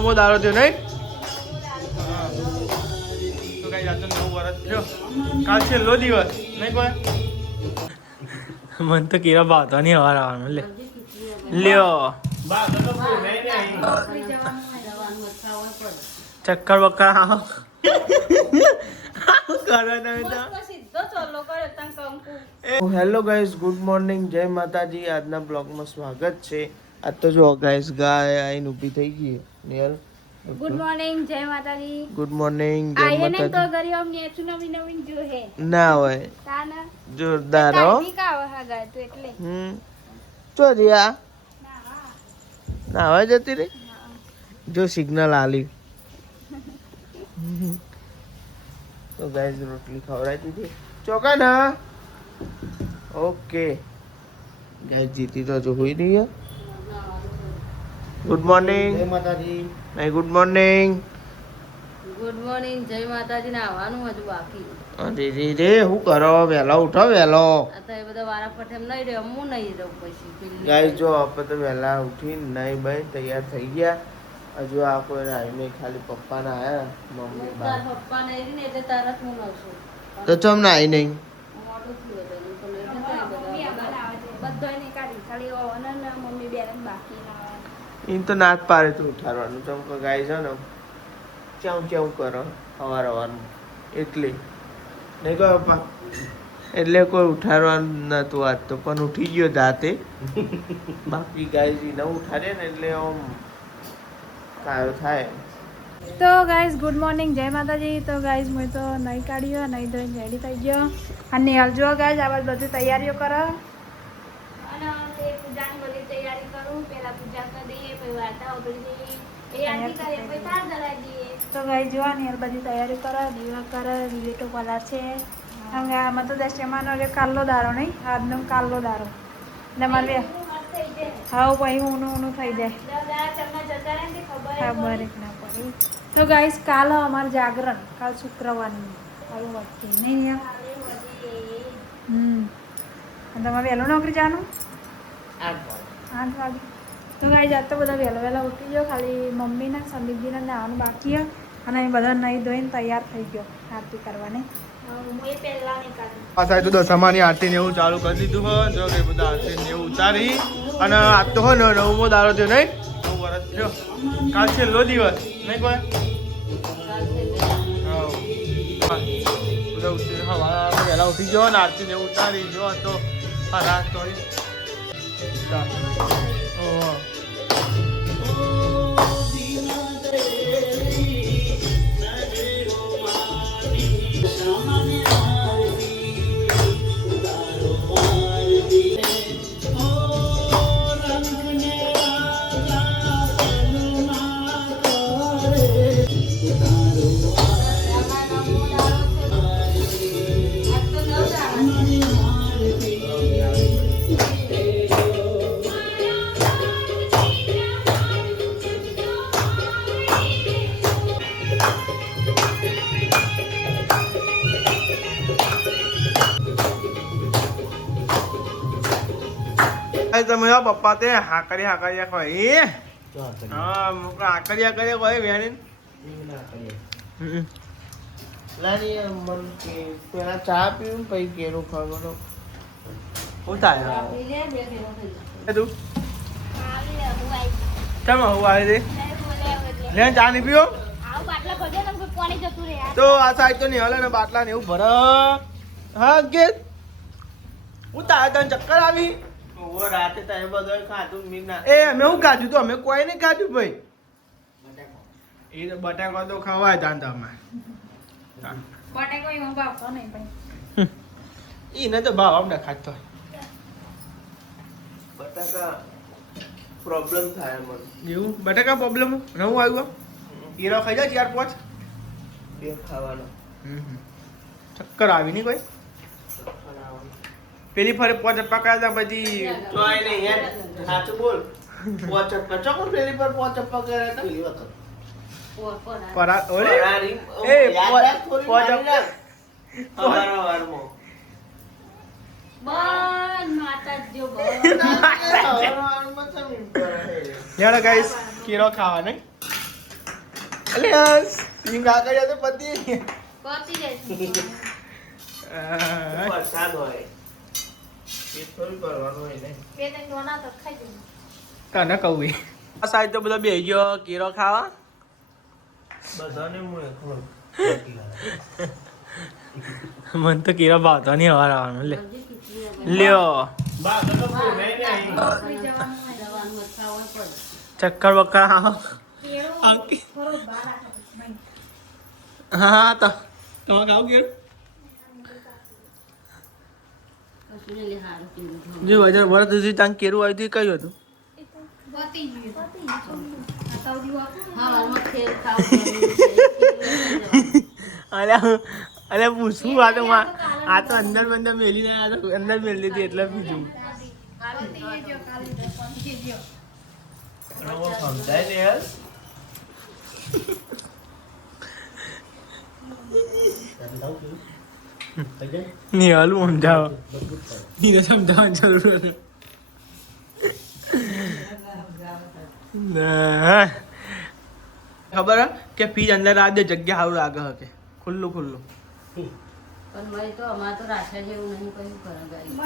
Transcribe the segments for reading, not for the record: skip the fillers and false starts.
9મો દાડો થયો નહીં તો કઈ જાતો 9 વર્ષ થયો કાલ છેલ્લો દિવસ નહીં કોઈ મન તો કેરા બાતવાની હવાર આવવાનું લે લ્યો ચક્કર બક્કર આવો હેલો ગાઈઝ ગુડ મોર્નિંગ જય માતાજી આજના બ્લોગમાં સ્વાગત છે આજ તો જો ગાઈઝ ગાય આઈને ઊભી થઈ ગઈ નિયલ ગુડ મોર્નિંગ જય માતાજી ગુડ મોર્નિંગ જય આયે ને તો માતાજી ગરી અમને એચુ નવી નવી જો હે ના હોય તાના જોરદાર હો ઈ કા હા ગાય તો એટલે ચો જીયા ના હોય જતી રે જો સિગ્નલ આલી તો ગાઈઝ રોટલી ખવડાવી દીધી ચોકા ના ઓકે ગાઈઝ જીતી તો જો હોઈ રહી है ગુડ મોર્નિંગ જય માતાજી નહીં ગુડ મોર્નિંગ જય માતાજી ને આવવાનું હજુ બાકી અરે રે રે હું કરો વહેલો ઉઠો વહેલો આ તો એ બધા વારા ફટ એમ નહીં રહે હું નહીં રહું પછી ગાઈઝ જો આપણે તો વહેલા ઉઠીને નહીં ભાઈ તૈયાર થઈ ગયા હજુ આ કોઈ રાઈ નહીં ખાલી પપ્પાના આયા મમ્મી બા તાર પપ્પા ને ને એટલે તરત હું નવશું તો ચમ ના આવી નહીં મોડું થયું હતું તો લેટ થાય બધા ને કાઢી ખાલી ઓનર ને મમ્મી બેન બાકી ના ઈન તો નાચ પાડે તું ઉઠાડવાનું ચમ કે ગાય છે ને ચાઉં ચાઉં કરો સવાર સવારમાં એટલે નહીં કહો પપ્પા એટલે કોઈ ઉઠાડવાનું નતું આજ તો પણ ઉઠી ગયો જાતે બાકી ગાય ન ઉઠાડે ને એટલે આમ કાયો થાય તો ગાઈઝ ગુડ મોર્નિંગ જય માતાજી તો ગાઈઝ મેં તો નહીં કાઢ્યો નહીં ધોઈને રેડી થઈ ગયો અને હલજો ગાઈઝ આ બધી તૈયારીઓ કરો અને તે પૂજાની બધી તૈયારી કરું પહેલા પૂજા કરી દઈએ પછી વાર્તા ઓગળી દઈએ એ આરતી કરીએ પછી તાર ધરાવી દઈએ તો ગાઈઝ જોવા ને બધી તૈયારી કરો દીવા કરો વિલેટો પલાર છે હવે આમાં તો દશમાનો જે કાલ્લો દારો નહીં આજનો કાલ્લો દારો ને મારે હા પછી ઊનું થઈ જાય ખબર જ ના પડી તો ગાઈસ કાલ અમારું જાગરણ કાલ શુક્રવારનું કાલું વાગતી નહીં અને તમારે વહેલો નોકરી જવાનું 8 વાગે તો ગાઈસ આજ તો બધા વહેલા ઉઠી ગયો ખાલી મમ્મીને સંદીપજીને નાવાનું બાકી અને એ બધા નહીં ધોઈને તૈયાર થઈ ગયો આરતી કરવાની આ સાહેબ તો દશામાની આરતી ને એવું ચાલુ કરી દીધું હોય જો કે બધા આરતી ને એવું ઉતારી અને આજ તો હોય ને 9મો દાડો થયો નહીં 9 વર્ષ થયો કાલ છેલ્લો દિવસ નહીં કોઈ વહેલા ઉઠી ગયો ને આરતી ને એવું ઉતારી જો તો રાત તો તમે પપ્પા તે હાકરિયા હોય હા હાકરિયા કરે હોય વેણી પેલા ચા પીવું પછી કેરું ખાવાનું શું થાય તું કેમ હું આવી રે ચા નહીં પીવો તો આ સાઈડ તો નહીં હલે ને બાટલા ને એવું ભર હા કે હું તારે તને ચક્કર આવી રાતે તમે બધો ખાધું એ અમે શું ખાધું તો અમે કોઈ નહીં ખાધું ભાઈ એ તો બટાકા તો ખવાય તાન તમે એને તો ભાવ અમને ખાતો બટાકા પ્રોબ્લેમ થાય મને એવું બટાકા પ્રોબ્લેમ નવું આવ્યું હીરો ખાઈ જાય 4-5 બે ખાવાનો ચક્કર આવી નહીં કોઈ પેલી ફરે પોચ પકડા હતા પછી જોઈ નહીં યાર સાચું બોલ પોચ પચકો પેલી પર પોચ પકડા હતા પેલી વખત પરા ઓરે એ પોચ વારમો બન માતા જો બન યાર ગાઈસ કીરો ખાવા નહીં અલે સિંગ આગળ જાય તો પતી વરસાદ હોય એ થોડું કરવાનું હોય ને તને કહું આ સાઈડ તો બધા બેસી ગયો કેરો ખાવા બધાને મને તો કેરા ભાવતા નહીં હવાર આવવાનું લ્યો ચક્કર બક્કર આવો હા તો તમે ખાવ કેરું જો હજાર વર્ષ સુધી ત્યાં કેરું આવ્યું હતું કયું હતું અરે પૂછવું આ તો આ તો અંદર બંદર મેલી ને અંદર મેલી લીધી એટલે બીજું નિહાલું સમજાવો એને સમજાવવાની જરૂર નથી ખબર હે કે ફ્રીજ અંદર આ દે જગ્યા સારું લાગે હકે ખુલ્લું ખુલ્લું પણ ભાઈ તો અમાર તો રાખ્યા જેવું નહીં કયું કરે ગાડી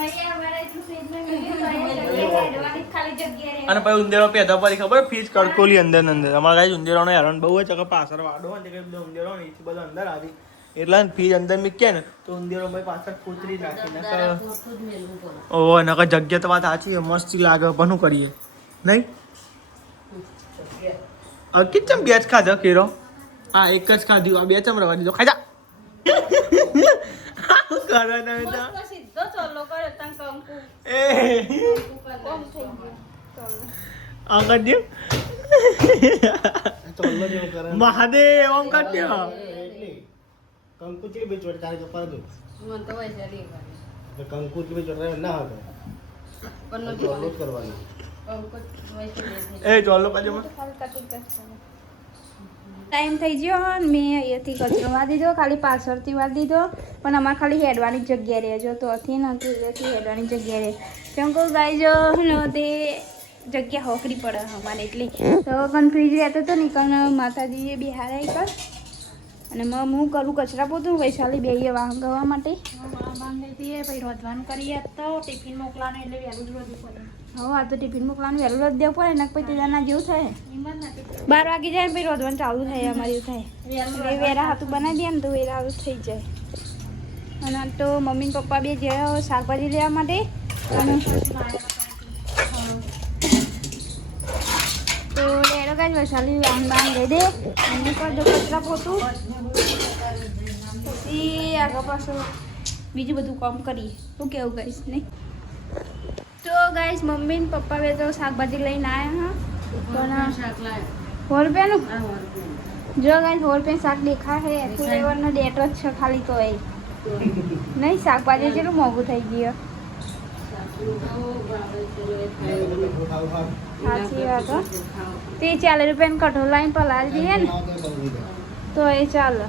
અને પછી ઉંદેરો પેદા પડી ખબર ફ્રીજ કડકોલી અંદર અંદર અમારા ગાય ઉંદેરોનો હેરાન બહુ જ પાછળ વાડો હોય ને કે ઉંદેરો ને બધો અંદર આવી એટલા ફ્રીજ અંદર મૂકીએ ને તો ઉંદેરો ભાઈ પાછળ કૂતરી નાખીને ઓહો નકર જગ્યા તો વાત સાચી મસ્ત લાગે પણ શું કરીએ નહીં કેટલમ બે જ ખાધો કેરો હા એક જ ખાધું આ બે ચમ રવા દીધો ખાઈ જા કરો તમે તો મહાદેવ ઓમ કાઢ્યો કંકુચી બીચ તારે કે પર દો મન તો વૈશાલી કંકુચી બીચ ના হবে પણ ચોલો કરવાનો એ ચોલો પાજો ટાઈમ થઈ ગયો અને મેં અહીંયાથી કચરો વા દીધો ખાલી પાછળથી વા દીધો પણ અમારે ખાલી હેડવાની જગ્યા રહેજો તો અથી નથી અહીંયાથી હેડવાની જગ્યા રહે કેમ કહું ગાય જો ને તે જગ્યા હોકરી પડે અમારે એટલી તો કન્ફ્યુઝ રહેતો હતો ને કારણ માતાજીએ બિહારે કર અને હું કરું કચરા પોતું વૈશાલી બેહીએ વાહન ગવા માટે વાહન લેતીએ પછી રોધવાનું કરીએ તો ટિફિન મોકલાવાનું એટલે વહેલું જ રોધવું પડે હવે આ તો ટિફિન મોકલાવાનું વહેલું રોજ દેવું પડે ને પછી તેના જેવું થાય 12 વાગી જાય ને પછી રોધવાનું ચાલુ થાય અમારે એવું થાય એટલે વેરા હાથું બનાવી દે ને તો વેરા હાથું થઈ જાય અને તો મમ્મી ને પપ્પા બે ગયા શાકભાજી લેવા માટે અને તો લેડો કાંઈ વૈશાલી વાહન બાહન લઈ દે અને કરજો કચરા પોતું પછી આગળ પાછું બીજું બધું કામ કરીએ શું કેવું ગાઈશ નહીં તો ગાઈશ મમ્મી ને પપ્પા બે તો શાકભાજી લઈને આવ્યા હા પણ 100 રૂપિયાનું જો ગાઈશ 100 રૂપિયા શાક દેખાશે ફ્લેવરનો ડેટ જ છે ખાલી તો એ નહીં શાકભાજી કેટલું મોંઘું થઈ ગયું સાચી વાત હો તે 40 રૂપિયાનું કઠોળ લાવીને પલાળી દઈએ ને તો એ ચાલે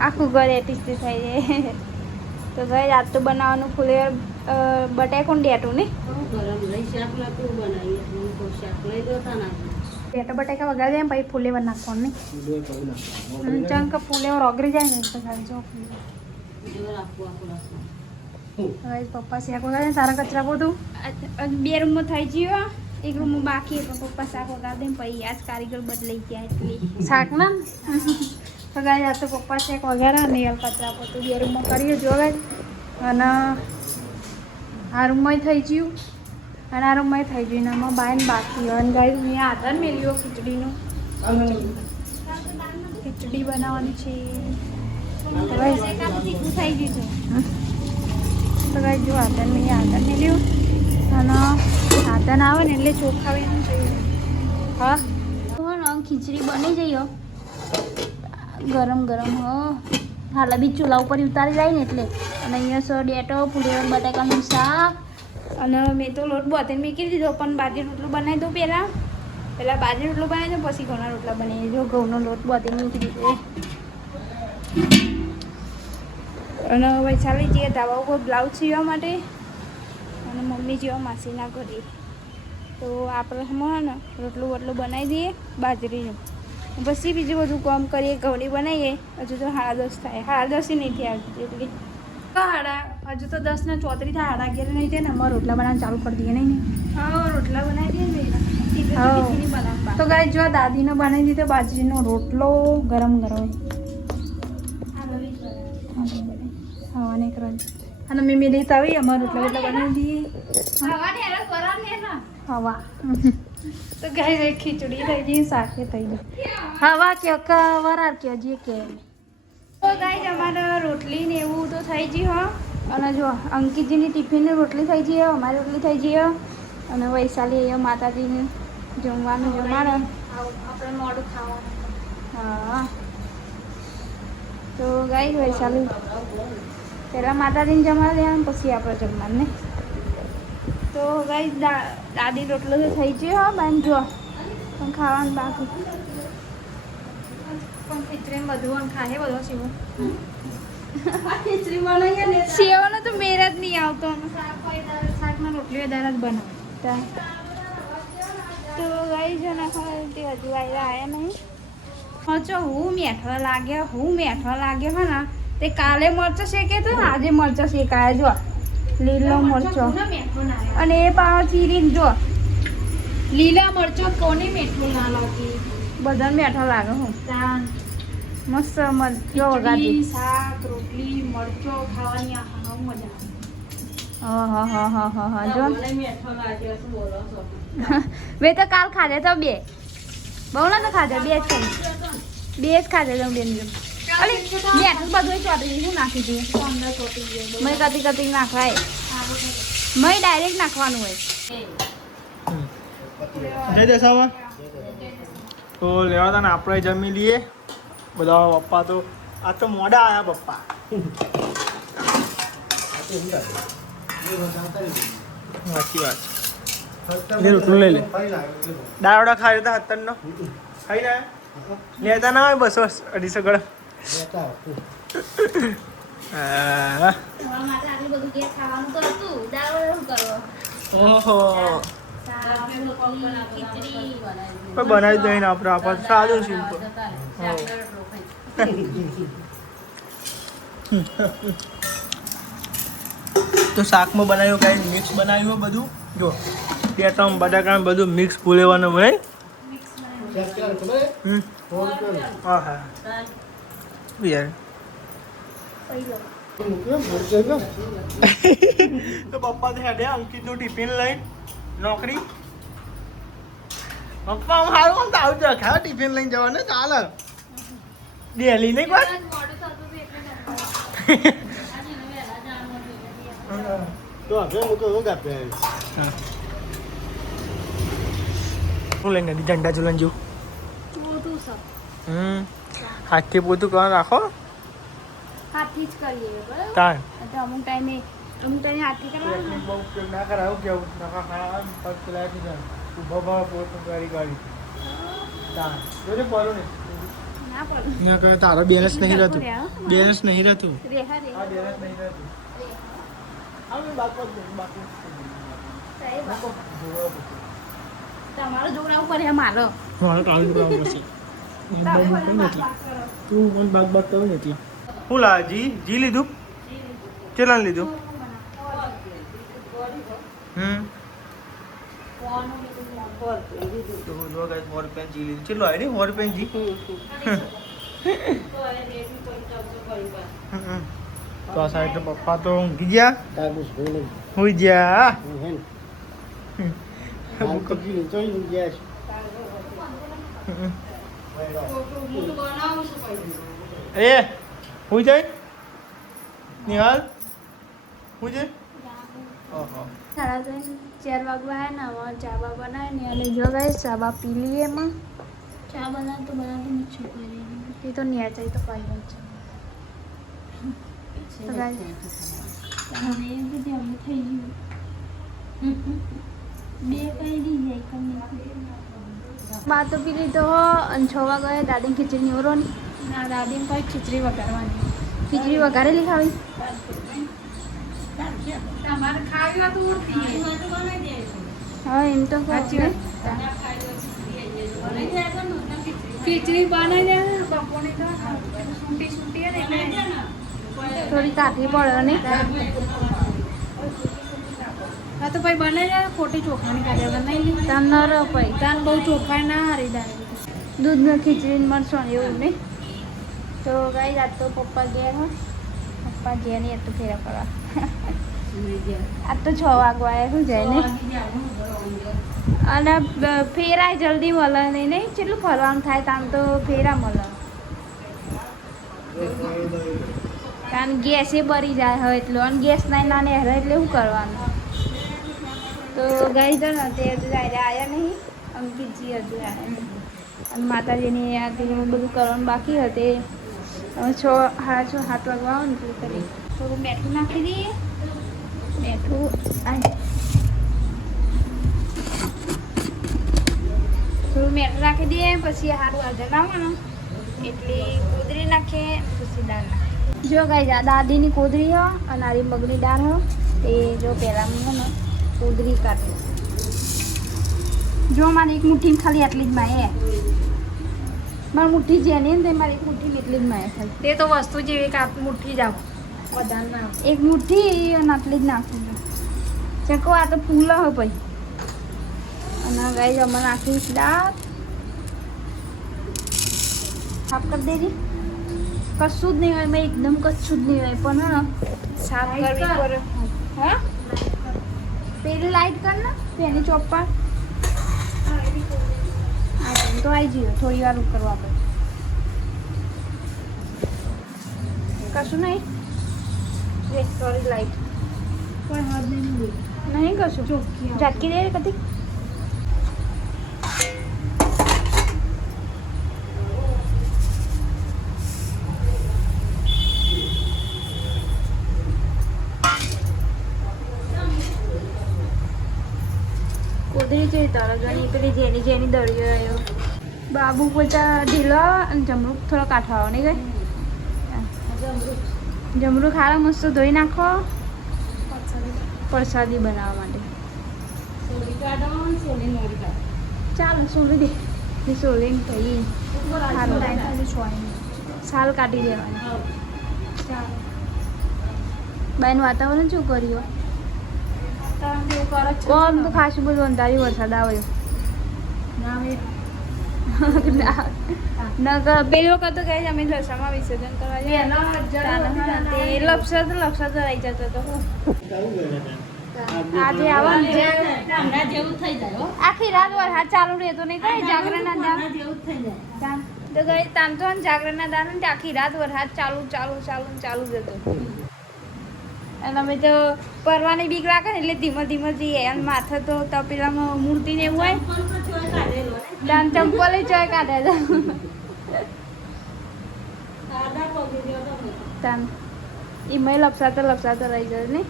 આખું ઘર એટીસથી થઈ જાય તો ભાઈ આજ તો બનાવવાનું ફ્લેવર બટાકું ડેટું ને ડેટા બટાકા વગાડી દે પછી ફ્લેવર નાખવાનું નહીં ચંક ફ્લેવર ઓગળી જાય ને તો ખાલી જો હવે પપ્પા શાક વગાડે સારા કચરા બધું 2 રૂમમાં થઈ ગયો એક રૂમમાં બાકી પણ પપ્પા શાક વગાડે ને પછી આજ કારીગર બદલાઈ ગયા એટલે શાક ના તો ગાય આ તો પપ્પા શાક વગાડે ને કચરા બધું 2 રૂમમાં કરીએ જો ગાય અને આ રૂમમાં થઈ ગયું અને આ રૂમમાં થઈ ગયું ને આમાં બાય બાકી અને ગાય મેં આધાર મેળ્યો ખીચડીનું ખીચડી બનાવવાની છે થઈ ગયું તો ગાય જો આધાર મેં આધાર મેળ્યું અને આધાર આવે ને એટલે ચોખ્ખા એનું જોઈએ હા ખીચડી બની જઈએ ગરમ ગરમ હાલા બી ચૂલા ઉપર ઉતારી જાય ને એટલે અને અહીંયા સો ડેટો ફુલેવર બટાકાનું શાક અને મેં તો લોટ બોતેને મૂકી દીધો પણ બાજરી રોટલું બનાવી દઉં પહેલાં બાજરી રોટલું બનાવી દઉં પછી ઘઉંના રોટલા બનાવી દો ઘઉંનો લોટ બોતેને મૂકી દીધો અને વૈશાલી જઈએ ધાબા ઉપર બ્લાઉઝ સીવવા માટે અને મમ્મી જેવા માસીના ઘરે તો આપણે હમણાં ને રોટલું વોટલું બનાવી દઈએ બાજરીનું, પછી બીજું બધું કામ કરીએ. ઘઉંની બનાવીએ. હજુ તો 10:30 થાય, 10:30 નહીં થયા એટલી હજુ તો 10 ને 34 થાય, 11:30 નહીં થાય ને અમારે રોટલા બનાવવાનું ચાલુ કરી દઈએ. નહીં હા રોટલા બનાવી દઈએ ને. તો ગાય જો દાદીનો બનાવી દીધો બાજરીનો રોટલો ગરમ ગરમ. હા ને કરો અને મમ્મી લઈ આવી અમારે રોટલા વોટલા બનાવી દઈએ. હવા તો ગાય ખીચડી થઈ ગઈ, શાકે થઈ ગઈ. હવા કે વરાર કે જે કે તો ગાય અમારે રોટલી ને એવું તો થઈ ગઈ હો. અને જો અંકિતજીની ટિફિનની રોટલી થઈ ગઈ, અમારી રોટલી થઈ ગઈ. અને વૈશાલી અહીંયા માતાજીને જમવાનું જમાડે, આપણે મોડું ખાવાનું. હા તો ગાય વૈશાલી પહેલાં માતાજીને જમાડી દેવાનું, પછી આપણે જમવાનું ને. તો ગાય દાદી રોટલો તો થઈ ગયો હો બેન. જો પણ ખાવાનું બાકી, પણ ખીચડી બધું ખાય બધો સીવો સેવાનો તો મેર જ નહીં આવતો. શાકમાં રોટલી વધારે જ બનાવતા. તો ગાઈ જો ને હજુ આવ્યા નહીં. મરચો હું મેઠો લાગે હો ને તે કાલે મરચો શેકે તો ને આજે મરચો શેકાય. જો લીલો મરચો અને એ પાવ ચીરી જો લીલા મરચો કોને મેઠો ના લાગે, બધાને મેઠો લાગે. હું મસ્ત મરચો વગાડી શાક રોટલી મરચો ખાવાની મજા આવે. જો બે તો કાલ ખાધે તો બે બહુ ના તો ખાધે બે જ ખાધે તો બેન. બેઠું બધું ચોટી શું નાખી દઈએ મેં કતી નાખવાય. મેં ડાયરેક્ટ નાખવાનું હોય. જય દશામાં તો લેવા હતા ને આપણે જમી લઈએ બધા. પપ્પા તો આ તો મોડા આવ્યા પપ્પા. સાચી વાત છે. રોટલું લઈ લે. દાળવડા ખાઈ લેતા 17 નો ખાઈ લે. લેતા ના હોય 200-250 ગળા. ઓહો બનાવી દઈએ ને આપણે સાદું સિમ્પલ. તો શાકમાં બનાવ્યું કાંઈ મિક્સ બનાવ્યું બધું. જો પેટમ બટાકા બધું મિક્સ ફૂલેવાનું બને. હા હા યાર. તો પપ્પા તો હેડે અંકિતનું ટિફિન લઈને નોકરી. પપ્પા હું સારું તો આવજો ખા ટિફિન લઈને જવાનું ચાલે ડેલી નહીં કોઈ. તો આપણે હું તો રોગ આપે. શું લઈને ઝંડા ચુલન જેવું. હાથથી પોતું કરવા રાખો. હાથથી જ કરીએ બરાબર. તાર અમુક ટાઈમે હાથથી કરવાનું. બહુ ના કરાવું કેવું નખા ખાવા પગ પેલાથી જાય ઊભા પોતું કરી ગાડી. તાર જોજે પડું ને ના પડે ના કરે તારો બેલેન્સ નહીં રહેતું. બેલેન્સ નહીં રહેતું. રેહા રે આ બેલેન્સ નહીં રહેતું. અમે બાપો બાપો તમારો જોડાવું પડે મારો. મારો કાલ જોડાવું પછી તું મને બાગ કરું ને એટલે. શું લા જી લીધું? કેટલા લીધું? તો જો ગાઈસ 100 રૂપિયા જી લીધું. ચલો આઈ 100 રૂપિયા જી. તો આ સાઈડ પપ્પા તો ઊંઘી ગયા. કાગુસ ભૂલી હોઈ ગયા. કાગુજી જોઈ ગયા છે. એ હોઈ જાય નિહાલ હોઈ જાય. ઓહો 4 વાગવા હે ને અમારે ચાબા બનાવે ને અને જો ગાઈસ ચાબા પી લઈએ. એમાં ચા બનાવતો મીઠું કરી એ તો નહીં જાય તો કઈ નહીં. તો ગાઈસ થઈ ગયું બા તો પી લીધો હો. અને 6 વાગે દાદીને ખીચડી ઓરો ને ના દાદીને કોઈ ખીચડી વઘારવાની. ખીચડી વઘારેલી ખાવી તમારે ખાવી હોય તો હા એમ તો સાચી વાત. ખીચડી બનાવી દે બપોરે તો સૂટી સૂટી હે ને એટલે થોડી કાઠી પડે ને હા તો ભાઈ બને જાય ખોટી ચોખાની કર્યા વગર નહીં તાન ન રહો ભાઈ તાન બહુ ચોખા ના હારી દાય દૂધને ખીચડી મરસો ને એવું નહીં તો ગાઈ આજ તો પપ્પા ગયા હોય પપ્પા ગયા નહીં એટલું ફેરા કરવા આજ તો 6 વાગવા આવ્યા શું જાય ને અને ફેરાય જલ્દી મળે નહીં નહીં કેટલું ફરવાનું થાય તામ તો ફેરા મળે કારણ ગેસે બળી જાય હોય એટલું અને ગેસ નહીં ના હેરે એટલે શું કરવાનું તો ગઈ તો ને તે હજુ આવ્યા નહીં અંકિતજી હજુ આવ્યા અને માતાજીની આરતીને બધું કરવાનું બાકી હતી 6:30 વાગવા આવો ને તો કરી થોડું મીઠું નાખી દઈએ મીઠું થોડું મીઠું નાખી દઈએ પછી સારું હાજર આવવાનું એટલે કોદરી નાખીએ પછી દાળ નાખીએ જો ગાઈ દાદીની કોદરી હો અને આરી મગની દાળ હો તે જો પહેલાં ને કોદરી કાઢી જો મારે એક મુઠ્ઠી ખાલી આટલી જ માએ મારી મુઠ્ઠી જેની ને તે મારી એક મુઠ્ઠી એટલી જ માએ ખાલી તે તો વસ્તુ જેવી કે મુઠ્ઠી જ આવો એક મુઠ્ઠી અને આટલી જ નાખું ચકો આ તો ફૂલ હો ભાઈ અને ગાઈ અમે નાખી દાળ સાફ કરી દેજી કશું જ નહીં હોય મેં એકદમ કશું જ નહીં હોય પણ હા સાફ કરવી પડે હા પેલી લાઈટ કર ને પેલી ચોપ્પા તો આવી જઈએ થોડી વાર કરવા પડે કશું નહીં સોરી લાઈટ કોઈ હદ નહીં કશું ઝાટકી દે કદી કોદરી જોઈ તારા ગણી પેલી જેની જેની દળીઓ આવ્યો બાબુ પોતા ઢીલો અને જમરૂક થોડો કાઠો આવો નહીં ગઈ જમરૂક ખાડા મસ્ત ધોઈ નાખો પ્રસાદી બનાવવા માટે ચાલો સોલી દે સોલીને પછી સાલ કાઢી દેવાની બેન વાતાવરણ શું કર્યું કોમ તો ખાસું બધું અંધારી વરસાદ આવ્યો પેલી વખત તો કઈ અમે દશામાં વિસર્જન કરવા જઈએ લપસા તો રહી જતો હતો આજે આવવાનું આખી રાત વરસાદ ચાલુ રહેતો નહીં કઈ જાગરણ ના દાન તો ગઈ તાન તો જાગરણ ના દાન આખી રાત વરસાદ ચાલુ જતો અને અમે તો પરવાની બીક લાગે ને એટલે ધીમે ધીમે જઈએ અને માથે તો તપેલામાં મૂર્તિ ને એવું હોય દાન ચંપલ ચોય કાઢે તાન એમાં લપસાતો રહી જાય ને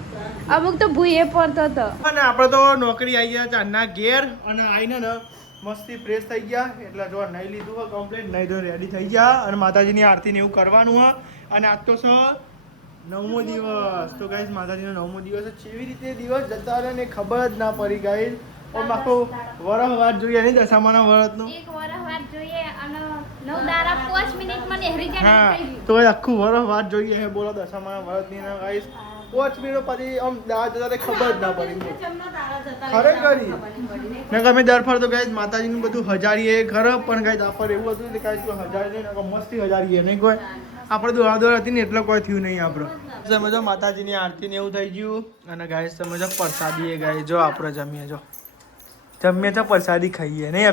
અમુક તો ભૂએ પડતો હતો અને આપણે તો નોકરી આવી ગયા ચાંદના ઘેર અને આવીને ને મસ્તી ફ્રેશ થઈ ગયા એટલે જો નહીં લીધું હોય કમ્પ્લીટ નહીં તો રેડી થઈ ગયા અને માતાજીની આરતી ને એવું કરવાનું હોય અને આજ તો 9મો દિવસ તો ગાઈસ માતાજીનો 9મો દિવસ કેવી રીતે દિવસ જતા રહે ને ખબર જ ના પડી ગાઈસ ઓમ આખો વરહ વાત જોઈએ નહીં દશામાના વ્રતનો એક વરહ વાત જોઈએ અને 9 દારા 5 મિનિટમાં નેહરી જાય હા તો આખું વરહ વાત જોઈએ હે બોલો દશામાના વ્રતની ના ગાઈસ 5 મિનિટ પછી આમ દાડા જતા ખબર જ ના પડી ખરેખર ને અમે દર ફર તો ગાઈસ માતાજીનું બધું હજારીએ ખરો પણ ગાઈસ આપણે એવું હતું કે ગાઈસ હજારી નહીં મસ્તી હજારીએ નહીં કોઈ આપણે દોડાદોડ હતી ને એટલે કોઈ થયું નહીં આપણે સમજો માતાજીની આરતી ને એવું થઈ ગયું અને ગાઈસ સમજો પ્રસાદી એ ગાય જો આપણે જમીએ તો પ્રસાદી ખાઈએ નહીં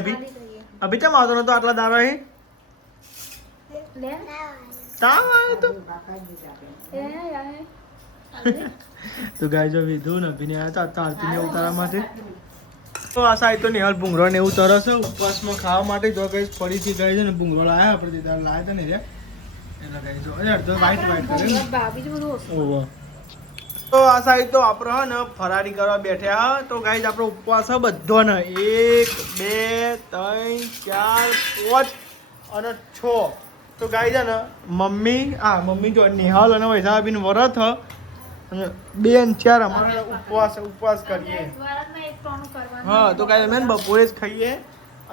અભી ચમ આવતો નતો આટલા દાડા અહીં તાવ આવ્યો તો ગાય જો વિધું ને અભિને આવ્યા હતા આરતી ને ઉતારવા માટે તો આ સાઈડ તો નિહાલ ભૂંગળો ને એવું તરસ ઉપવાસમાં ખાવા માટે જો ગાઈસ ફરીથી ગાય છે ને ભૂંગળો લાયા આપણે દીદાર લાયા હતા ને રે તો આ સાઈડ તો આપણે હે ને ફરારી કરવા બેઠા તો ગાઈસ આપણો ઉપવાસ છે બધો ને 1 2 3 4 5 અને 6 તો ગાઈસ ને મમ્મી જો નિહાલ અને વૈશાબીન વ્રત અને 2 અને 4 અમારે ઉપવાસ કરીએ. વરસમાં એક ટોણું કરવાનું. હા તો ગાઈસ અમે બપોરે જ ખાઈએ.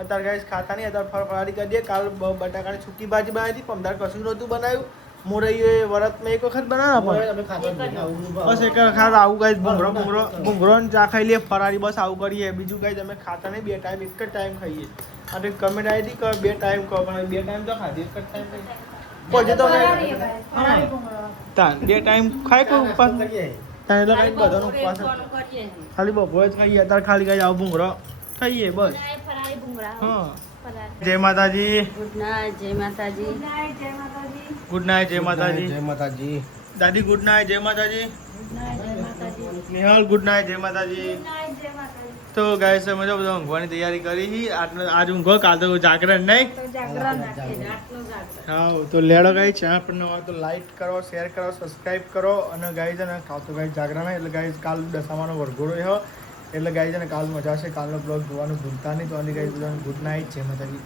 અત્યારે ગાઈસ ખાતા નહીં, અત્યારે ફરાળી કરી દઈએ. કાલ બટાકાની સૂકી ભાજી બનાવી હતી, પમદાર કશું નહોતું બનાવ્યું. મોરઈએ વરતમાં એક વખત બનાવે પણ અમે ખાતા જ નહીં. આવું બસ એક વખત આવું ગાઈસ ભૂંગળો ને ચા ખાઈ લઈએ, ફરાળી બસ આવું કરીએ. બીજું ગાઈસ અમે ખાતા નહીં, 2 ટાઈમ એક જ ટાઈમ ખાઈએ. અને કમેન્ટ આવી હતી કે 2 ટાઈમ કહો, પણ 2 ટાઈમ તો ખાધી, એક જ ટાઈમ ખાઈ. પછી તો ફરાળી guys, ફરાળી ભૂંગળો. તાન 2 ટાઈમ ખાય કોઈ ઉપવાસ કરીએ. તાન એટલે ખાલી કઈ બધાનો બપોરે ઉપવાસ જ. એકવાનું કરીએ છીએ. ખાલી બપોરે જ ખાઈએ, અત્યારે ખાલી ગાઈસ આવું ભૂંગળો ખાઈએ બસ. ફરાળી ભૂંગળા. હા ફરાળી. જય માતાજી. ગુડ નાઇટ, જય માતાજી. Good night, જય માતાજી. ગુડ નાઇટ, જય માતાજી. જય માતાજી. દાદી ગુડ નાઇટ, જય માતાજી. Good night, જય માતાજી. નિહાલ ગુડ નાઇટ, જય માતાજી. Good night, જય માતાજી. તો ગાઈસ અમે તો બધા ઊંઘવાની તૈયારી કરી હી. આજ ઊંઘો, કાલ તો જાગરણ નહીં. તો જાગરણ રાખીએ. રાતનું જાગરણ. હા તો લેડો ગાઈ ચા પણ હોય તો લાઈક કરો, શેર કરો, સબસ્ક્રાઇબ કરો. અને ગાઈ છે ને કાલ તો ગાઈ જાગરણ એટલે ગાઈ કાલ દશામાનો વરઘોડો છે એટલે ગાઈ છે ને કાલ મજા છે. કાલનો બ્લોગ જોવાનું ભૂલતા નહીં. તો આની ગાઈ બધાને ગુડ નાઇટ, જય માતાજી.